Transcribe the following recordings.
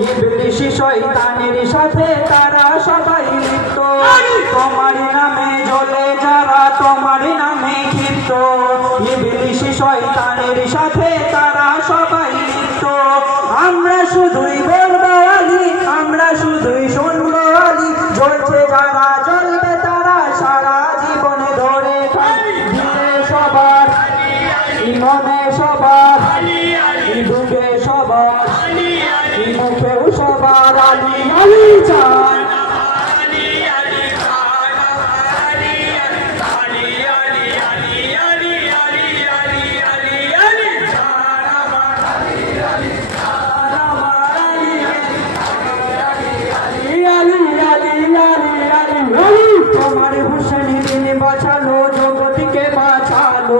ইবলিশি শয়তানের সাথে তারা সবাই লিপ্ত তোমার নামে জ্বলে যারা তোমার নামে ক্ষিপ্ত ইবলিশি শয়তানের সাথে তারা সবাই লিপ্ত আমরা শুধুই বলবো আলী আমরা শুধুই শুনবো আলী জ্বলছে যারা জ্বলবে তারা সারা জীবনে ধরে দিলে সবার মনে সবার বুকে সবার মুখেও সবার আলী আলী চান তোমার হুসেন দিন বাঁচালো জগৎকে বাঁচালো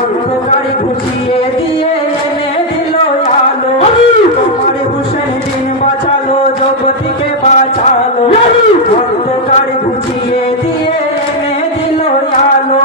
অন্ধকারে ঘুচিয়ে দিয়ে এনে দিল আলো তোমার হুসেন দিন বাঁচালো জগৎকে বাঁচালো অন্ধকারে ঘুচিয়ে দিয়ে এনে দিল আলো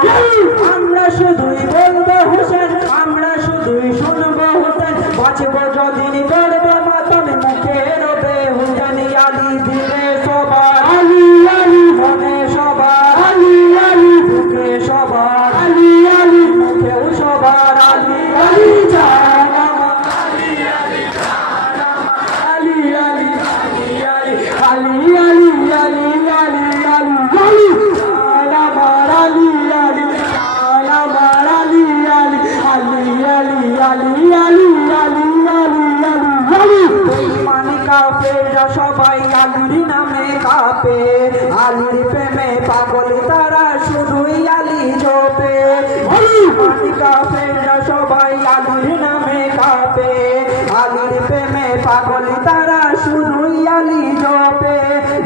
আমরা শুধুই বলবো হুসেন আমরা শুধুই শুনবো হুসেন বাঁচবো যদিন করবো মাতন মুখে রবে হুসেন আলী দিলে সবার আলী আলী মনে সবার আলী আলী বুকে সবার আলী আলী মুখেও সবার আলী আলী জান আলী আলী আলী আলী আলী আলী আলী আলী আলী আলী আমার আলী আলী আমার আলী আলী আলী আলী আলী আলী আলী আলী আলী বেঈমান কাফেররা সবাই আলীর নামে কাঁপে আলীর প্রেমে পাগল তারা শুধুই আলী জপে বেঈমান কাফেররা সবাই আলীর নামে কাঁপে আলীর প্রেমে পাগল তারা শুধুই আলী জপে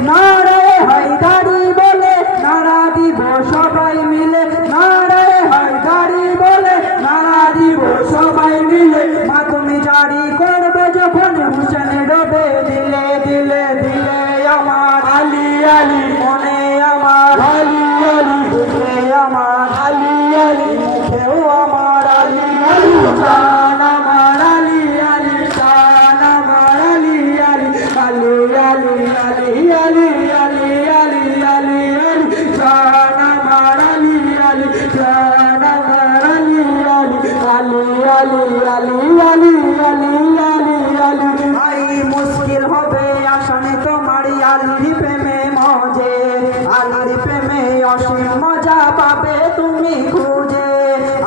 নারে হায়দারি বলে নারা দিব সবাই মিলে নারে হায়দারি বলে নারা দিব সবাই মিলে মাতমি জারি করবে যখন হুসেন ডোবে দিলে দিলে দিলে আমার আলী আলী মনে আমার আলী আলী বুকে আমার আলী আলী মুখেও আমার আলী আলী জান আমার আলী আলী জান আমার আলী আলী আলী আলী আলী আলী আলী আলী আলী জান আমার আলী আলী জান আমার আলী আলী আলী আলী আলী আলী আলী আলী আলী আই মুশকিল হবে আসানে তোমার আলীর প্রেমে মজে আলীর প্রেমে অসীম মজা পাবে তুমি খুঁজে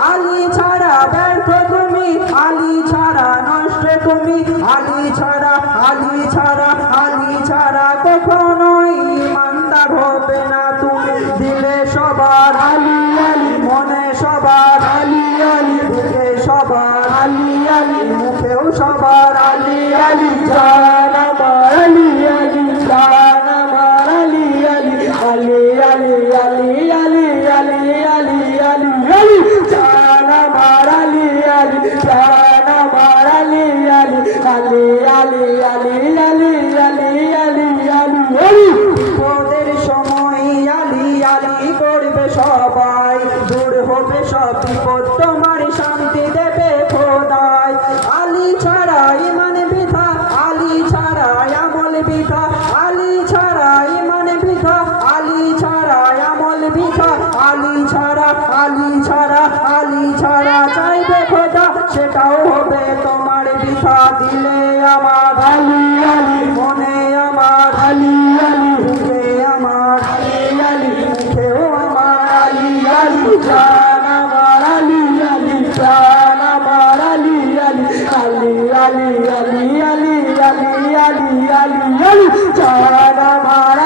আলী ছাড়া ব্যর্থ তুমি আলী ছাড়া নষ্ট তুমি আলী ছাড়া আলী ছাড়া আলী ছাড়া কখনোই ইমানদার হবে না তুমি দিলে সবার আলী আলী মনে সবার আলী আলী বুকে সবার আলী আলী মুখেও সবার আলী আলী জান আমার আলী আলী জান আমার আলী আলী আলী আলী আলী আলী আলী আলী আলী আলী জান আমার আলী আলী জান আমার আলী আলী আলী আলী আলী আলী আলী আলী আলী আলী বিপদের সময় আলী আলী করবে সবাই দূর হবে সব বিপদ তোমার শান্তি দেবে খোদাই আলী ছাড়া ইমান বৃথা আলী ছাড়া আমল বৃথা আলী ছাড়া ইমান বৃথা আলী ছাড়া আমল বৃথা আলী ছাড়া আলী ছাড়া আলী ছাড়া চাইবে খোদা সেটাও হবে তোমার বৃথা দিলে আমার আলী আলী মনে আমার আলী আলী বুকে আমার আলী আলী মুখেও আমার আলী আলী জান আমার আলী আলী জান আমার আলী আলী আলী আলী আলী আলী আলী আলী আলী আলী জান আমার